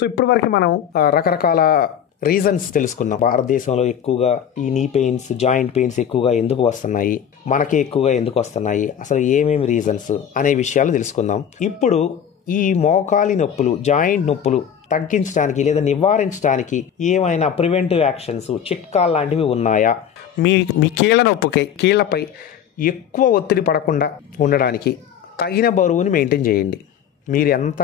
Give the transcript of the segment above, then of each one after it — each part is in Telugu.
సో ఇప్పటివరకు మనం రకరకాల రీజన్స్ తెలుసుకున్నాం. భారతదేశంలో ఎక్కువగా ఈ నీ పెయిన్స్, జాయింట్ పెయిన్స్ ఎక్కువగా ఎందుకు వస్తున్నాయి, మనకి ఎక్కువగా ఎందుకు వస్తున్నాయి, అసలు ఏమేమి రీజన్స్ అనే విషయాలు తెలుసుకుందాం. ఇప్పుడు ఈ మోకాలి నొప్పులు, జాయింట్ నొప్పులు తగ్గించడానికి లేదా నివారించడానికి ఏమైనా ప్రివెంటివ్ యాక్షన్స్, చిట్కాలు లాంటివి ఉన్నాయా? మీ కీళ్ళ నొప్పికి, కీళ్లపై ఎక్కువ ఒత్తిడి పడకుండా ఉండడానికి తగిన బరువుని మెయింటైన్ చేయండి. మీరు ఎంత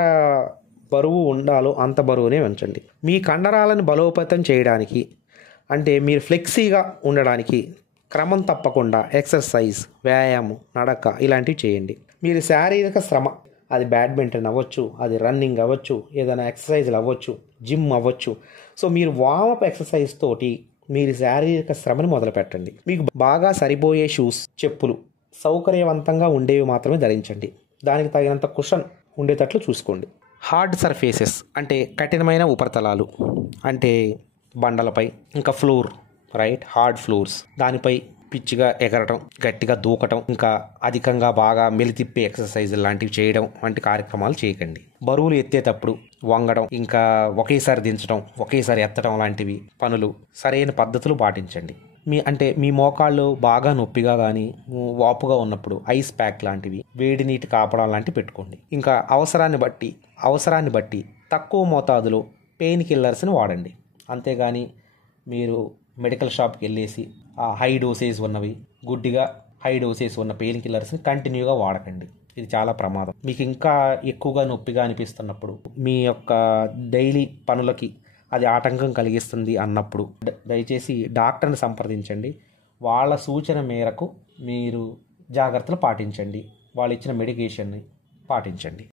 బరువు ఉండాలో అంత బరువునే ఉంచండి. మీ కండరాలను బలోపేతం చేయడానికి, అంటే మీరు ఫ్లెక్సీగా ఉండడానికి క్రమం తప్పకుండా ఎక్సర్సైజ్, వ్యాయామం, నడక ఇలాంటివి చేయండి. మీరు శారీరక శ్రమ, అది బ్యాడ్మింటన్ అవ్వచ్చు, అది రన్నింగ్ అవ్వచ్చు, ఏదైనా ఎక్సర్సైజ్లు అవ్వచ్చు, జిమ్ అవ్వచ్చు. సో మీరు వామప్ ఎక్సర్సైజ్ తోటి మీరు శారీరక శ్రమని మొదలు పెట్టండి. మీకు బాగా సరిపోయే షూస్, చెప్పులు సౌకర్యవంతంగా ఉండేవి మాత్రమే ధరించండి. దానికి తగినంత కుషన్ ఉండేటట్లు చూసుకోండి. హార్డ్ సర్ఫేసెస్ అంటే కఠినమైన ఉపరితలాలు, అంటే బండలపై, ఇంకా ఫ్లోర్, రైట్, హార్డ్ ఫ్లోర్స్, దానిపై పిచ్చిగా ఎగరటం, గట్టిగా దూకటం, ఇంకా అధికంగా బాగా మెలితిప్పే ఎక్సర్సైజ్ లాంటివి చేయడం వంటి కార్యక్రమాలు చేయకండి. బరువులు ఎత్తేటప్పుడు వంగడం, ఇంకా ఒకేసారి దించడం, ఒకేసారి ఎత్తడం లాంటివి పనులు సరైన పద్ధతులు పాటించండి. మీ మోకాళ్ళు బాగా నొప్పిగా కానీ వాపుగా ఉన్నప్పుడు ఐస్ ప్యాక్ లాంటివి, వేడి నీటి కాపడం లాంటివి పెట్టుకోండి. ఇంకా అవసరాన్ని బట్టి తక్కువ మోతాదులో పెయిన్ కిల్లర్స్ని వాడండి. అంతేగాని మీరు మెడికల్ షాప్కి వెళ్ళేసి ఆ హై డోసేజ్ ఉన్నవి, గుడ్డిగా హై డోసేజ్ ఉన్న పెయిన్ కిల్లర్స్ని కంటిన్యూగా వాడకండి. ఇది చాలా ప్రమాదం. మీకు ఇంకా ఎక్కువగా నొప్పిగా అనిపిస్తున్నప్పుడు, మీ యొక్క డైలీ పనులకి అది ఆటంకం కలిగిస్తుంది అన్నప్పుడు దయచేసి డాక్టర్ని సంప్రదించండి. వాళ్ళ సూచన మేరకు మీరు జాగ్రత్తలు పాటించండి. వాళ్ళు ఇచ్చిన మెడికేషన్ని పాటించండి.